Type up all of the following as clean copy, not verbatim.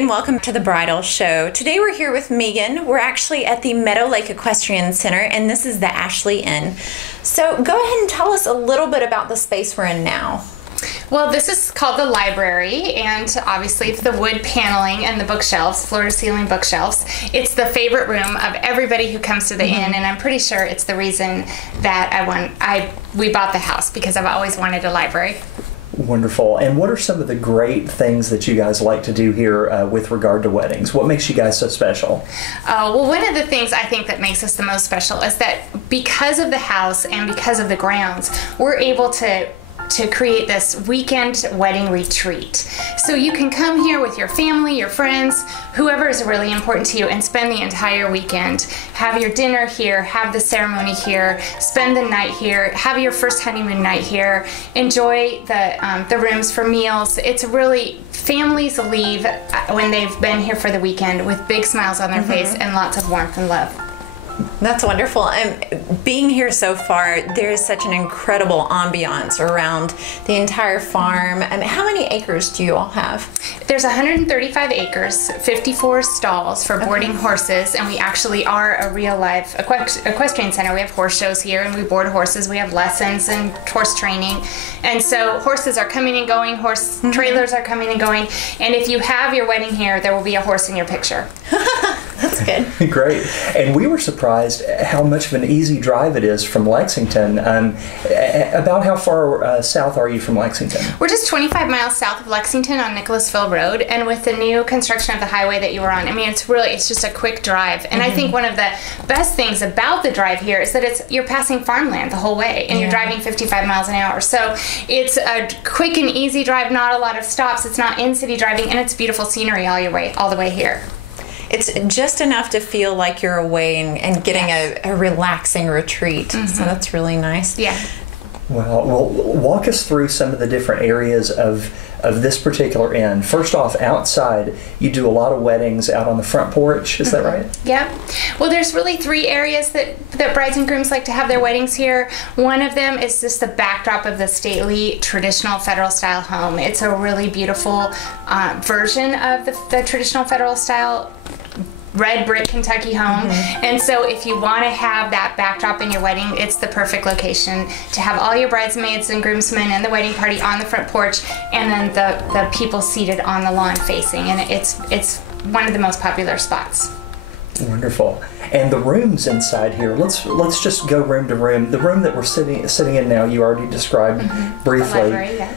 and welcome to the Bridal Show. Today we're here with Megan. We're actually at the Meadow Lake Equestrian Center, and this is the Ashley Inn. So go ahead and tell us a little bit about the space we're in now. Well, this is called the library, and obviously the wood paneling and the bookshelves, floor-to-ceiling bookshelves. It's the favorite room of everybody who comes to the inn, and I'm pretty sure it's the reason that we bought the house, because I've always wanted a library. Wonderful. And what are some of the great things that you guys like to do here with regard to weddings? What makes you guys so special? Well, one of the things I think that makes us the most special is that because of the house and because of the grounds, we're able to create this weekend wedding retreat. So you can come here with your family, your friends, whoever is really important to you, and spend the entire weekend. Have your dinner here, have the ceremony here, spend the night here, have your first honeymoon night here, enjoy the rooms for meals. It's really, families leave when they've been here for the weekend with big smiles on their face and lots of warmth and love. That's wonderful. And being here so far, there is such an incredible ambiance around the entire farm. How many acres do you all have? There's 135 acres, 54 stalls for boarding horses, and we actually are a real life equestrian center. We have horse shows here, and we board horses. We have lessons and horse training. And so horses are coming and going, horse trailers are coming and going, and if you have your wedding here, there will be a horse in your picture. That's good. Great. And we were surprised how much of an easy drive it is from Lexington. About how far south are you from Lexington? We're just 25 miles south of Lexington on Nicholasville Road, and with the new construction of the highway that you were on, I mean, it's just a quick drive. And I think one of the best things about the drive here is that you're passing farmland the whole way, and you're driving 55 miles an hour. So it's a quick and easy drive, not a lot of stops. It's not in-city driving, and it's beautiful scenery all the way here. It's just enough to feel like you're away and getting a relaxing retreat. So that's really nice. Yeah. Well, walk us through some of the different areas of this particular inn. First off, outside, you do a lot of weddings out on the front porch. Is that right? Yeah. Well, there's really three areas that brides and grooms like to have their weddings here. One of them is just the backdrop of the stately, traditional federal style home. It's a really beautiful version of the traditional federal style red brick Kentucky home. And so if you want to have that backdrop in your wedding, it's the perfect location to have all your bridesmaids and groomsmen and the wedding party on the front porch, and then the people seated on the lawn facing, and it's one of the most popular spots. Wonderful. And the rooms inside here, let's just go room to room. The room that we're sitting in now, you already described briefly. The library, yeah.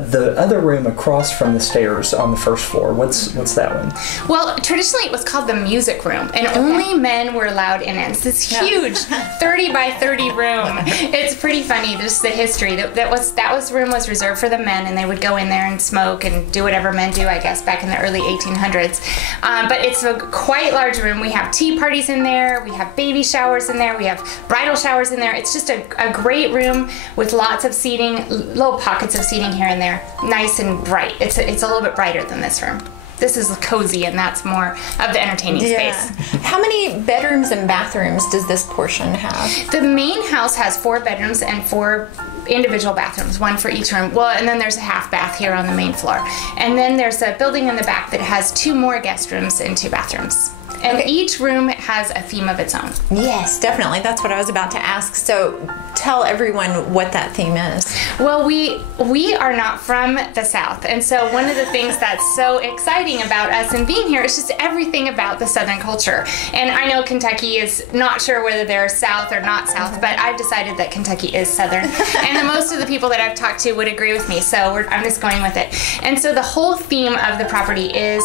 The other room across from the stairs on the first floor, what's that one? Well, traditionally it was called the music room, and only men were allowed in it. It's this huge 30 by 30 room. It's pretty funny, just the history. That room was reserved for the men, and they would go in there and smoke and do whatever men do, I guess, back in the early 1800s. But it's a quite large room. We have tea parties in there, we have baby showers in there, we have bridal showers in there. It's just a great room with lots of seating, little pockets of seating here and there. Nice and bright. It's a little bit brighter than this room. This is cozy, and that's more of the entertaining space. How many bedrooms and bathrooms does this portion have? The main house has 4 bedrooms and 4 individual bathrooms, one for each room. Well, and then there's a half bath here on the main floor. And then there's a building in the back that has 2 more guest rooms and 2 bathrooms. And each room has a theme of its own. Yes, definitely. That's what I was about to ask. So tell everyone what that theme is. Well, we are not from the South, and so one of the things that's so exciting about us and being here is just everything about the Southern culture. And I know Kentucky is not sure whether they're South or not South, but I've decided that Kentucky is Southern. And most of the people that I've talked to would agree with me, so I'm just going with it. And so the whole theme of the property is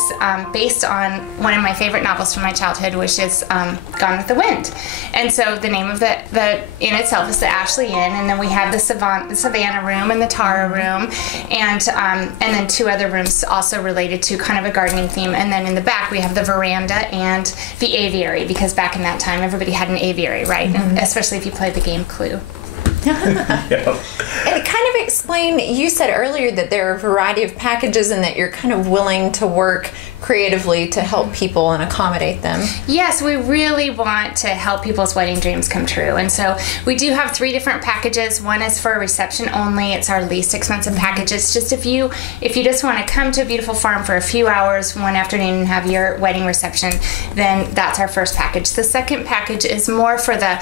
based on one of my favorite novels from my childhood, which is Gone with the Wind. And so the name of the inn itself is the Ashley Inn, and then we have the Savannah room and the Tara room, and then 2 other rooms also related to kind of a gardening theme. And then in the back we have the veranda and the aviary, because back in that time everybody had an aviary, right? And especially if you played the game Clue. And kind of explain, you said earlier that there are a variety of packages and that you're kind of willing to work creatively to help people and accommodate them. Yes, we really want to help people's wedding dreams come true. And so we do have 3 different packages. One is for reception only. It's our least expensive package. It's just if you just want to come to a beautiful farm for a few hours one afternoon and have your wedding reception, then that's our first package. The second package is more for the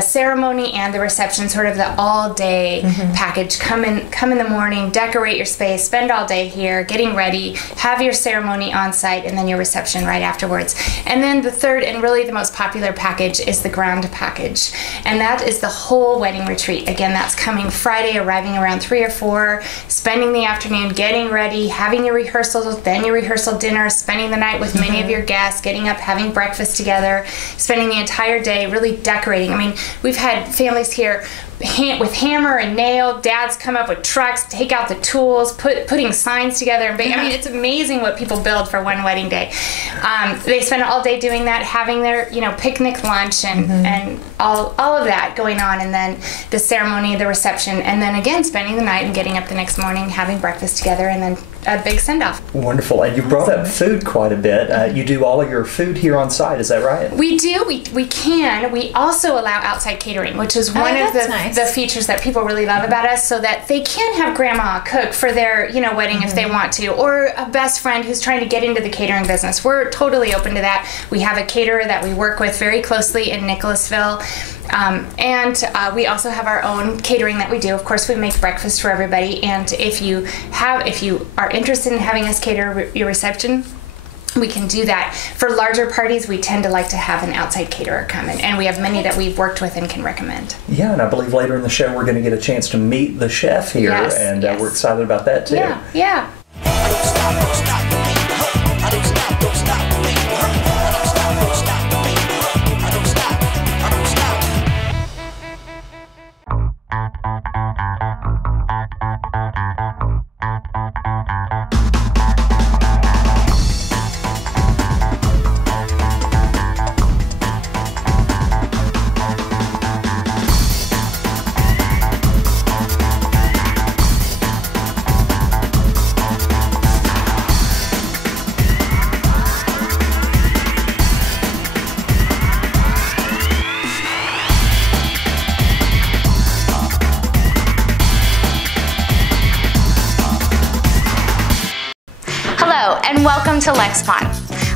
ceremony and the reception, sort of the all-day package. Come in the morning, decorate your space, spend all day here, getting ready, have your ceremony on site, and then your reception right afterwards. And then the third and really the most popular package is the ground package, and that is the whole wedding retreat. Again, that's coming Friday, arriving around 3 or 4, spending the afternoon getting ready, having your rehearsals, then your rehearsal dinner, spending the night with many of your guests, getting up, having breakfast together, spending the entire day really decorating. I mean, we've had families here with hammer and nail. Dads come up with trucks, take out the tools, putting signs together. And I mean, it's amazing what people build for one wedding day. They spend all day doing that, having their picnic lunch and all of that going on, and then the ceremony, the reception, and then again spending the night and getting up the next morning, having breakfast together, and then a big send-off. Wonderful. And you brought up food quite a bit. You do all of your food here on site, is that right? We do. We can. We also allow outside catering, which is one of the features that people really love about us, so that they can have grandma cook for their wedding if they want to, or a best friend who's trying to get into the catering business. We're totally open to that. We have a caterer that we work with very closely in Nicholasville. And we also have our own catering that we do. Of course, we make breakfast for everybody, and if you are interested in having us cater your reception, we can do that. For larger parties, we tend to like to have an outside caterer come in, and we have many that we've worked with and can recommend. Yeah, and I believe later in the show we're going to get a chance to meet the chef here, and we're excited about that too. Yeah. And welcome to Lexpon.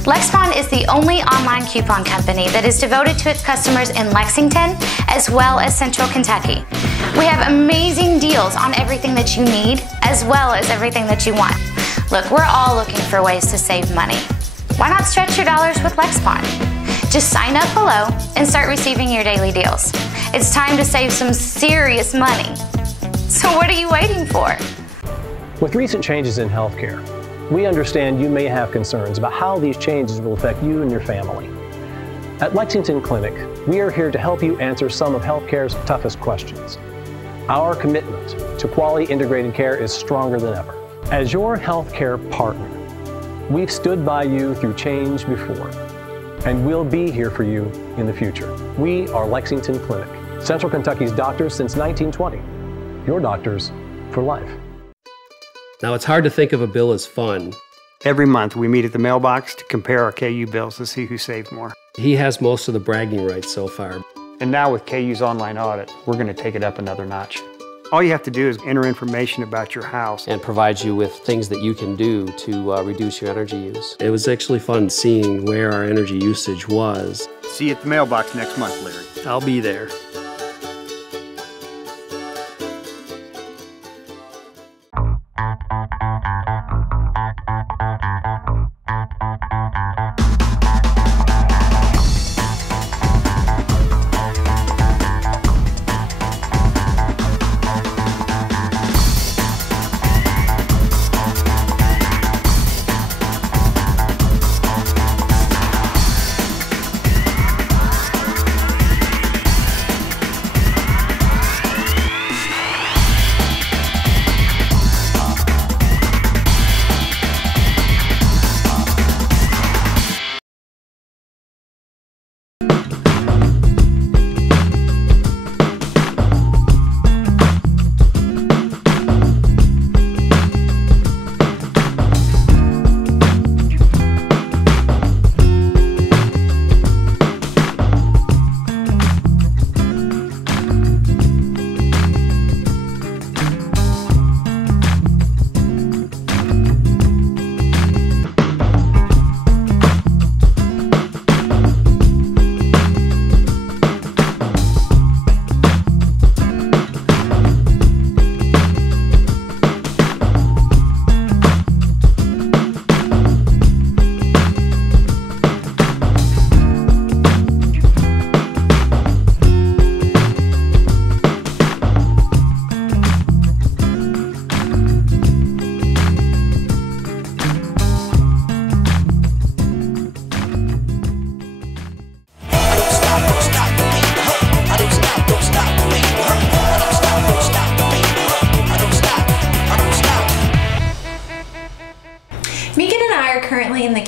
Lexpon is the only online coupon company that is devoted to its customers in Lexington as well as Central Kentucky. We have amazing deals on everything that you need as well as everything that you want. Look, we're all looking for ways to save money. Why not stretch your dollars with Lexpon? Just sign up below and start receiving your daily deals. It's time to save some serious money. So what are you waiting for? With recent changes in healthcare, we understand you may have concerns about how these changes will affect you and your family. At Lexington Clinic, we are here to help you answer some of healthcare's toughest questions. Our commitment to quality integrated care is stronger than ever. As your healthcare partner, we've stood by you through change before, and we'll be here for you in the future. We are Lexington Clinic, Central Kentucky's doctors since 1920. Your doctors for life. Now, it's hard to think of a bill as fun. Every month, we meet at the mailbox to compare our KU bills to see who saved more. He has most of the bragging rights so far. And now with KU's online audit, we're going to take it up another notch. All you have to do is enter information about your house. And provides you with things that you can do to reduce your energy use. It was actually fun seeing where our energy usage was. See you at the mailbox next month, Larry. I'll be there.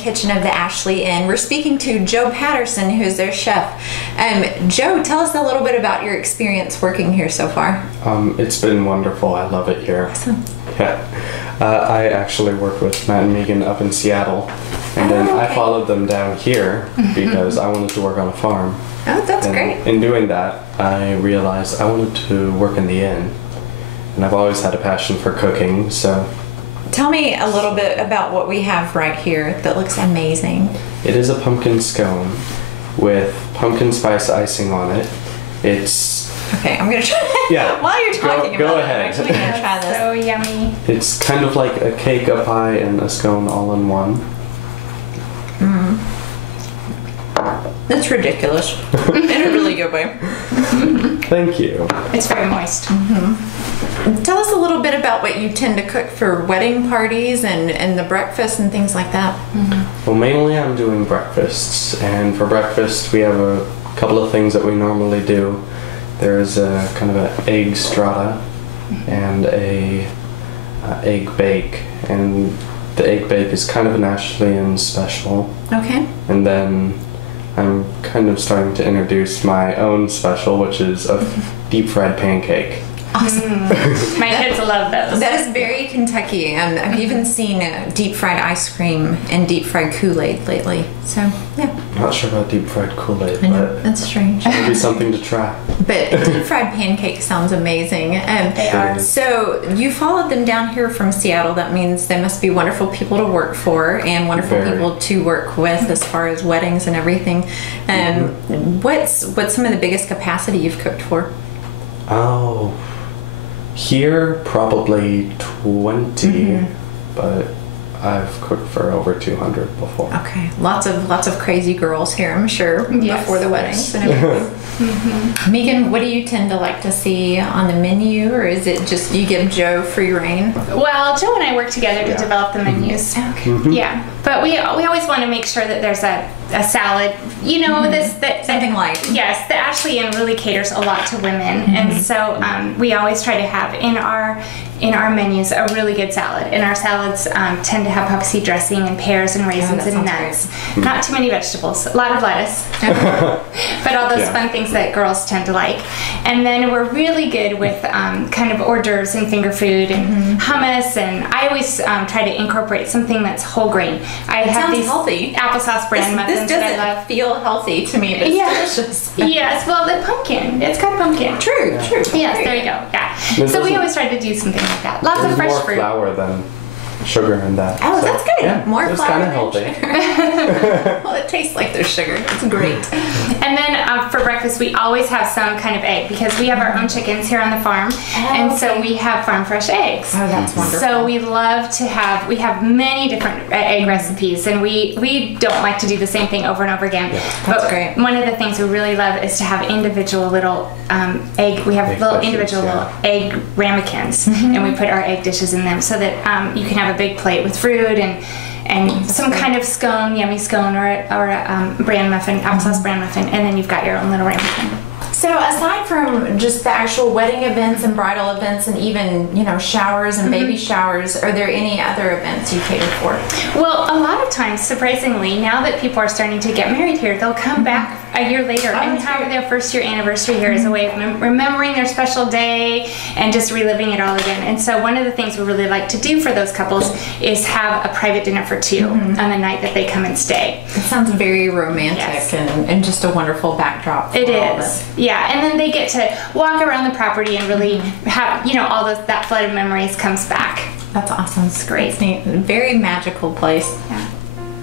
kitchen of the Ashley Inn. We're speaking to Joe Patterson, who's their chef. Joe, tell us a little bit about your experience working here so far. It's been wonderful. I love it here. Awesome. Yeah. I actually worked with Matt and Megan up in Seattle, and then I followed them down here because I wanted to work on a farm. Oh, that's and great. In doing that, I realized I wanted to work in the inn, and I've always had a passion for cooking, so... Tell me a little bit about what we have right here that looks amazing. It is a pumpkin scone with pumpkin spice icing on it. It's... Okay, I'm gonna try. Yeah. While you're talking go about ahead. it, I'm actually gonna try this. So yummy. It's kind of like a cake, a pie, and a scone all in one. It's ridiculous in a really good way. Thank you. It's very moist. Tell us a little bit about what you tend to cook for wedding parties and the breakfast and things like that. Well, mainly I'm doing breakfasts, and for breakfast we have a couple of things that we normally do. There's a kind of an egg strata and a egg bake, and the egg bake is kind of an Ashley Inn special. Okay. And then I'm kind of starting to introduce my own special, which is a deep fried pancake. Awesome. My kids love those. That is very Kentucky. I've even seen deep fried ice cream and deep fried Kool-Aid lately. So, yeah. I'm not sure about deep fried Kool-Aid, I know, but that's strange. maybe something to try. But deep fried pancake sounds amazing. They are. So you followed them down here from Seattle. That means they must be wonderful people to work for and wonderful Very. people to work with as far as weddings and everything. What's some of the biggest capacity you've cooked for? Oh, here probably 20, but I've cooked for over 200 before. Okay, lots of crazy girls here, I'm sure, Yes. before the weddings and everything. Megan, what do you tend to like to see on the menu, or is it just you give Joe free reign? Well, Joe and I work together to develop the menus. Okay. Yeah, but we always want to make sure that there's a salad. You know, Something light. Yes, the Ashley Inn really caters a lot to women, and so we always try to have in our menus a really good salad. And our salads tend to have puffy seed dressing and pears and raisins that and sounds nuts. Not too many vegetables, a lot of lettuce, but all those fun things that girls tend to like. And then we're really good with kind of hors d'oeuvres and finger food and hummus. And I always try to incorporate something that's whole grain. I have sounds these healthy. applesauce bran muffins This that I doesn't love. feel healthy to me, but it's delicious. Yes, well, the pumpkin. It's got pumpkin. True. Yes, there you go. Yeah. This So we isn't- always try to do something like that. Lots of There's fresh more fruit. flour than sugar in that. Oh, so, that's good. Yeah, More it's flour kind of than healthy. sugar. Well, it tastes like there's sugar. It's great. And then for breakfast, we always have some kind of egg because we have our own chickens here on the farm, and so we have farm fresh eggs. Oh, that's wonderful. So we love to have. We have many different egg recipes, and we don't like to do the same thing over and over again. That's great. One of the things we really love is to have individual little egg. We have Egg little dishes, individual little egg ramekins, and we put our egg dishes in them so that you can have a big plate with fruit and some kind of scone, yummy scone, or a bran muffin, applesauce bran muffin, and then you've got your own little ramekin. So aside from just the actual wedding events and bridal events and even, showers and baby showers, are there any other events you cater for? Well, a lot of times, surprisingly, now that people are starting to get married here, they'll come back a year later and that's have great. their first year anniversary here as a way of remembering their special day and just reliving it all again. And so one of the things we really like to do for those couples is have a private dinner for two on the night that they come and stay. It sounds very romantic Yes. and just a wonderful backdrop. For It all is, yeah. And then they get to walk around the property and really have, all that flood of memories comes back. That's awesome. It's great. It's neat. Very magical place. Yeah.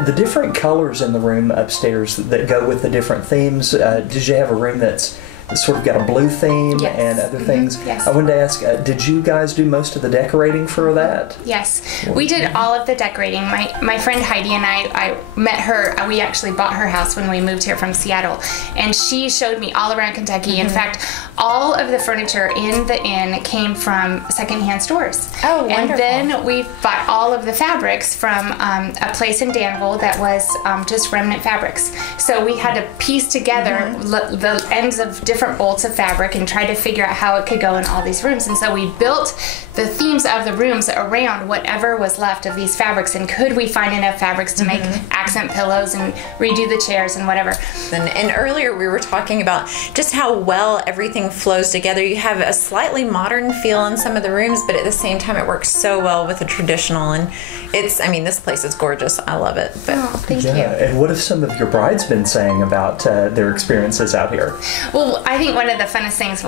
The different colors in the room upstairs that go with the different themes. Did you have a room that's sort of got a blue theme Yes. and other things? Yes. I wanted to ask, did you guys do most of the decorating for that? Yes, we did all of the decorating. My friend Heidi and I met her. We actually bought her house when we moved here from Seattle, and she showed me all around Kentucky. In fact, all of the furniture in the inn came from secondhand stores. Oh, And wonderful. then we bought all of the fabrics from a place in Danville that was just remnant fabrics. So we had to piece together the ends of different different bolts of fabric and tried to figure out how it could go in all these rooms. And so we built the themes of the rooms around whatever was left of these fabrics, and could we find enough fabrics to make accent pillows and redo the chairs and whatever. And earlier we were talking about just how well everything flows together. You have a slightly modern feel in some of the rooms, but at the same time it works so well with the traditional, and it's, I mean, this place is gorgeous. I love it. But thank you. And what have some of your brides been saying about their experiences out here? Well, I think one of the funnest things,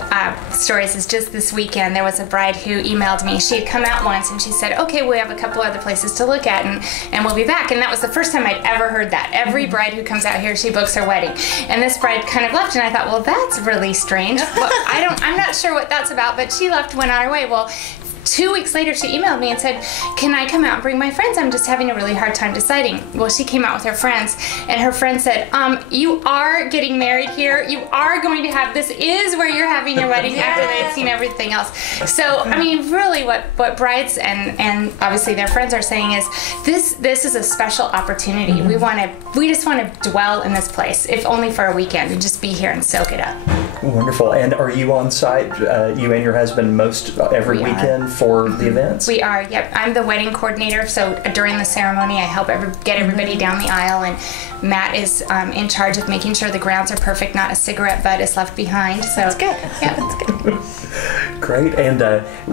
stories is just this weekend there was a bride who emailed me. She had come out once and she said, okay, we have a couple other places to look at and we'll be back. And that was the first time I'd ever heard that. Every bride who comes out here, she books her wedding. And this bride kind of left, and I thought, well, that's really strange. Well, I'm not sure what that's about, but she left, went on her way. Well, 2 weeks later, she emailed me and said, can I come out and bring my friends? I'm just having a really hard time deciding. Well, she came out with her friends, and her friend said, you are getting married here. You are going to have, this is where you're having your wedding after they had seen everything else. So, I mean, really what brides and obviously their friends are saying is, this is a special opportunity. We just want to dwell in this place, if only for a weekend, and just be here and soak it up. Wonderful. And are you on site, you and your husband, every weekend for the events? We are, yep. I'm the wedding coordinator, so during the ceremony I help get everybody down the aisle, and Matt is in charge of making sure the grounds are perfect, not a cigarette butt is left behind. So that's good. Yeah, that's good. Great. And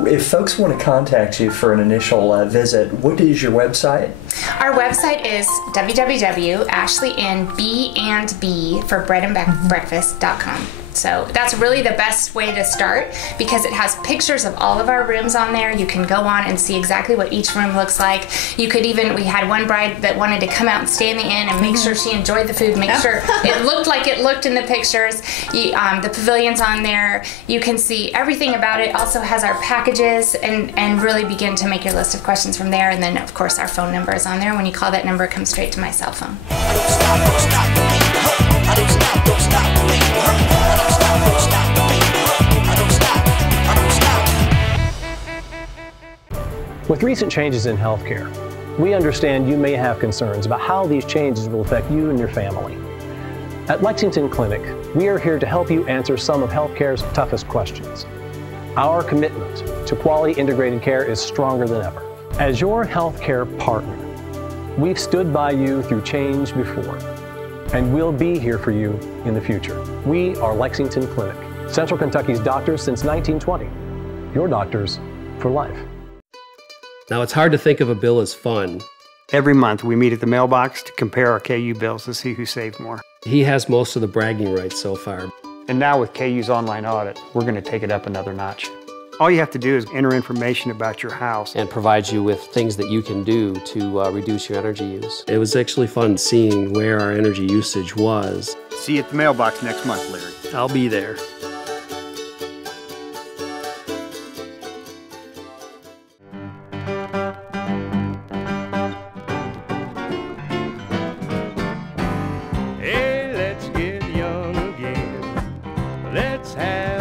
if folks want to contact you for an initial visit, what is your website? Our website is www.ashleyinb for breakfast.com. So that's really the best way to start, because it has pictures of all of our rooms on there. You can go on and see exactly what each room looks like. You could even, we had one bride that wanted to come out and stay in the inn and make sure she enjoyed the food, make sure it looked like it looked in the pictures. The pavilion's on there. You can see everything about it. Also has our packages, and really begin to make your list of questions from there. And then, of course, our phone number is on there. When you call that number, it comes straight to my cell phone. With recent changes in healthcare, we understand you may have concerns about how these changes will affect you and your family. At Lexington Clinic, we are here to help you answer some of healthcare's toughest questions. Our commitment to quality integrated care is stronger than ever. As your healthcare partner, we've stood by you through change before, and we'll be here for you in the future. We are Lexington Clinic, Central Kentucky's doctors since 1920. Your doctors for life. Now, it's hard to think of a bill as fun. Every month, we meet at the mailbox to compare our KU bills to see who saved more. He has most of the bragging rights so far. And now with KU's online audit, we're going to take it up another notch. All you have to do is enter information about your house. And provides you with things that you can do to reduce your energy use. It was actually fun seeing where our energy usage was. See you at the mailbox next month, Larry. I'll be there.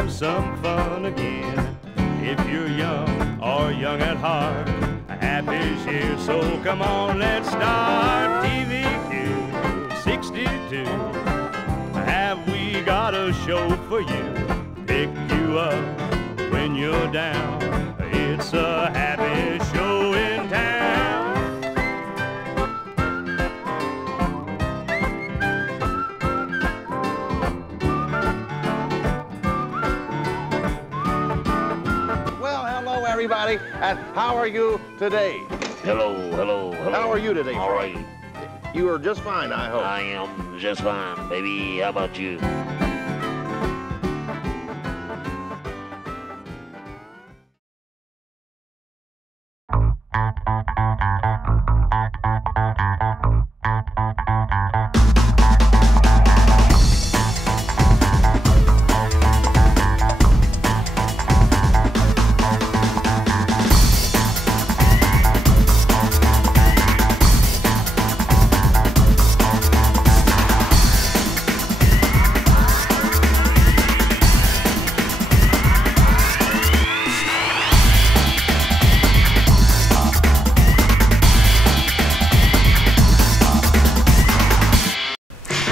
Some fun again. If you're young or young at heart, happy's here, so come on, let's start. TVQ 62, have we got a show for you? Pick you up when you're down. It's a happy show in town. Everybody, and how are you today? Hello, hello, hello. How are you today? All right. You are just fine, I hope. I am just fine, baby. How about you?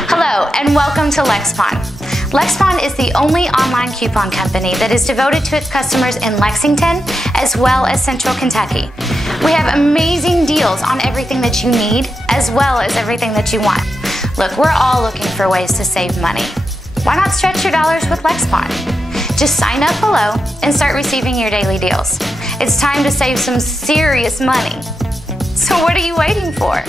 Hello, and welcome to LexPon. Lexington is the only online coupon company that is devoted to its customers in Lexington as well as Central Kentucky. We have amazing deals on everything that you need as well as everything that you want. Look, we're all looking for ways to save money. Why not stretch your dollars with Lexington? Just sign up below and start receiving your daily deals. It's time to save some serious money. So what are you waiting for?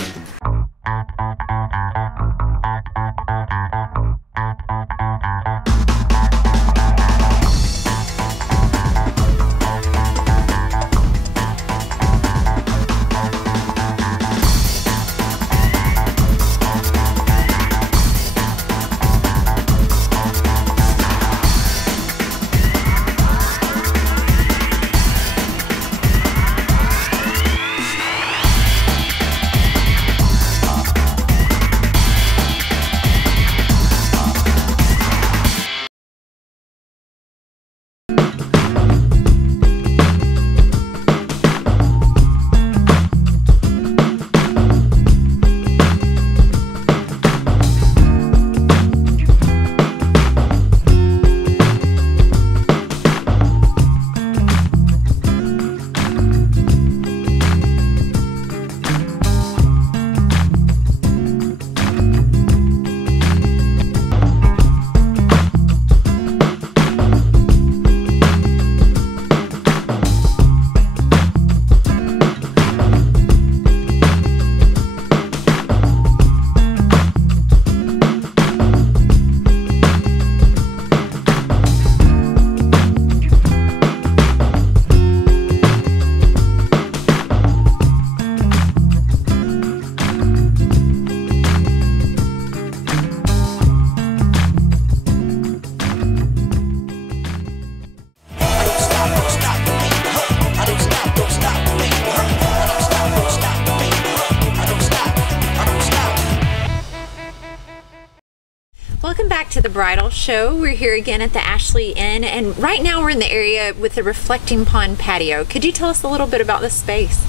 Welcome back to the Bridal Show. We're here again at the Ashley Inn, and right now we're in the area with the reflecting pond patio. Could you tell us a little bit about this space?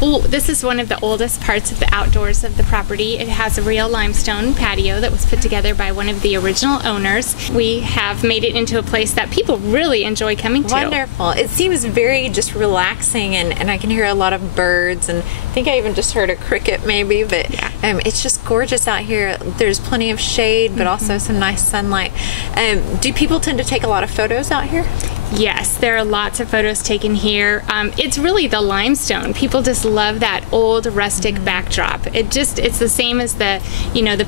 Well, this is one of the oldest parts of the outdoors of the property. It has a real limestone patio that was put together by one of the original owners. We have made it into a place that people really enjoy coming to. Wonderful. It seems very just relaxing, and I can hear a lot of birds, and I think I even just heard a cricket maybe, but yeah. It's just gorgeous out here. There's plenty of shade, but also some nice sunlight. Do people tend to take a lot of photos out here? Yes, there are lots of photos taken here. It's really the limestone. People just love that old rustic backdrop. It's the same as the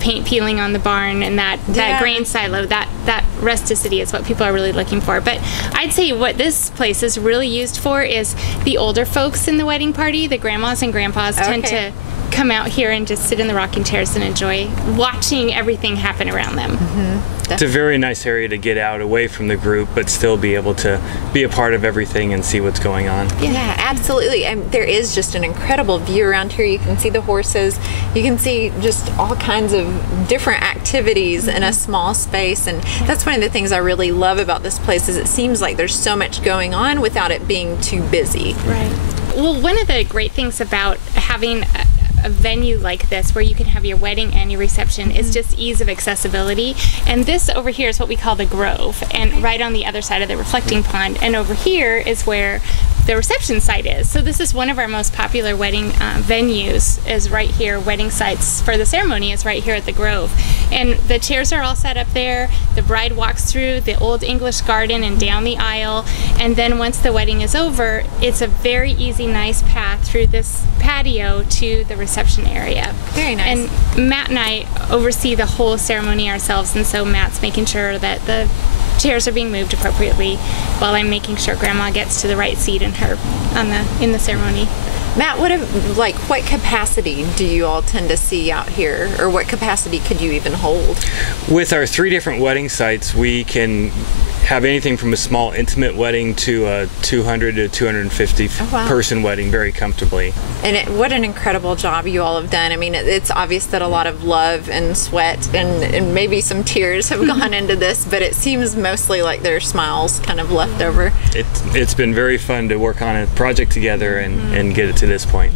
paint peeling on the barn and that grain silo. That rusticity is what people are really looking for. But I'd say what this place is really used for is the older folks in the wedding party. The grandmas and grandpas tend to come out here and just sit in the rocking chairs and enjoy watching everything happen around them. It's a very nice area to get out away from the group, but still be able to be a part of everything and see what's going on. Yeah, absolutely. And there is just an incredible view around here. You can see the horses. You can see just all kinds of different activities in a small space. And that's one of the things I really love about this place is it seems like there's so much going on without it being too busy. Right. Well, one of the great things about having a venue like this where you can have your wedding and your reception is just ease of accessibility. And this over here is what we call the Grove, and right on the other side of the reflecting pond, and over here is where the reception site is. So this is one of our most popular wedding venues, is right here. Wedding sites for the ceremony is right here at the Grove. And the chairs are all set up there. The bride walks through the old English garden and down the aisle. And then once the wedding is over, it's a very easy, nice path through this patio to the reception area. Very nice. And Matt and I oversee the whole ceremony ourselves, and so Matt's making sure that the chairs are being moved appropriately while I'm making sure Grandma gets to the right seat in the ceremony. Matt, what capacity do you all tend to see out here, or what capacity could you even hold? With our 3 different wedding sites, we can have anything from a small intimate wedding to a 200 to 250 person wedding very comfortably. And what an incredible job you all have done. I mean, it's obvious that a lot of love and sweat and maybe some tears have gone into this, but it seems mostly like there are smiles kind of left over. It's been very fun to work on a project together and get it to this point.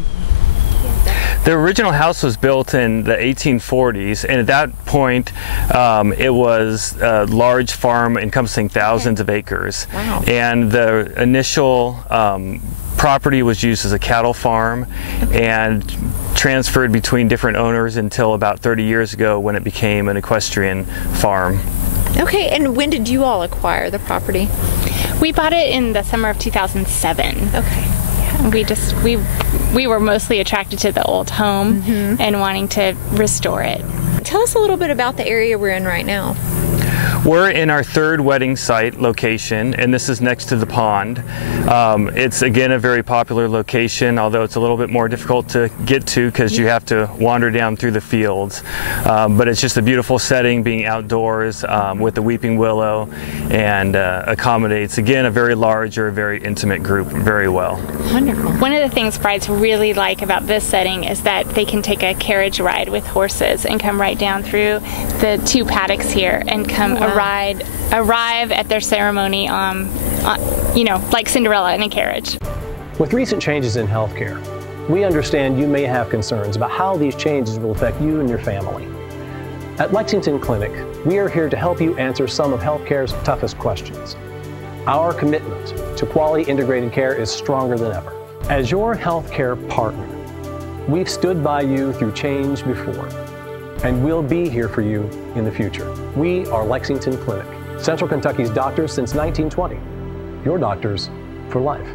The original house was built in the 1840s, and at that point it was a large farm encompassing thousands of acres. Wow. And the initial property was used as a cattle farm and transferred between different owners until about 30 years ago when it became an equestrian farm. Okay, and when did you all acquire the property? We bought it in the summer of 2007. Okay. We were mostly attracted to the old home and wanting to restore it. Tell us a little bit about the area we're in right now. We're in our third wedding site location, and this is next to the pond. It's again a very popular location, although it's a little bit more difficult to get to because you have to wander down through the fields. But it's just a beautiful setting, being outdoors with the weeping willow, and accommodates again a very large or a very intimate group very well. Wonderful. One of the things brides really like about this setting is that they can take a carriage ride with horses and come right down through the two paddocks here and come arrive at their ceremony, you know, like Cinderella in a carriage. With recent changes in healthcare, we understand you may have concerns about how these changes will affect you and your family. At Lexington Clinic, we are here to help you answer some of healthcare's toughest questions. Our commitment to quality integrated care is stronger than ever. As your healthcare partner, we've stood by you through change before, and we'll be here for you in the future. We are Lexington Clinic, Central Kentucky's doctors since 1920. Your doctors for life.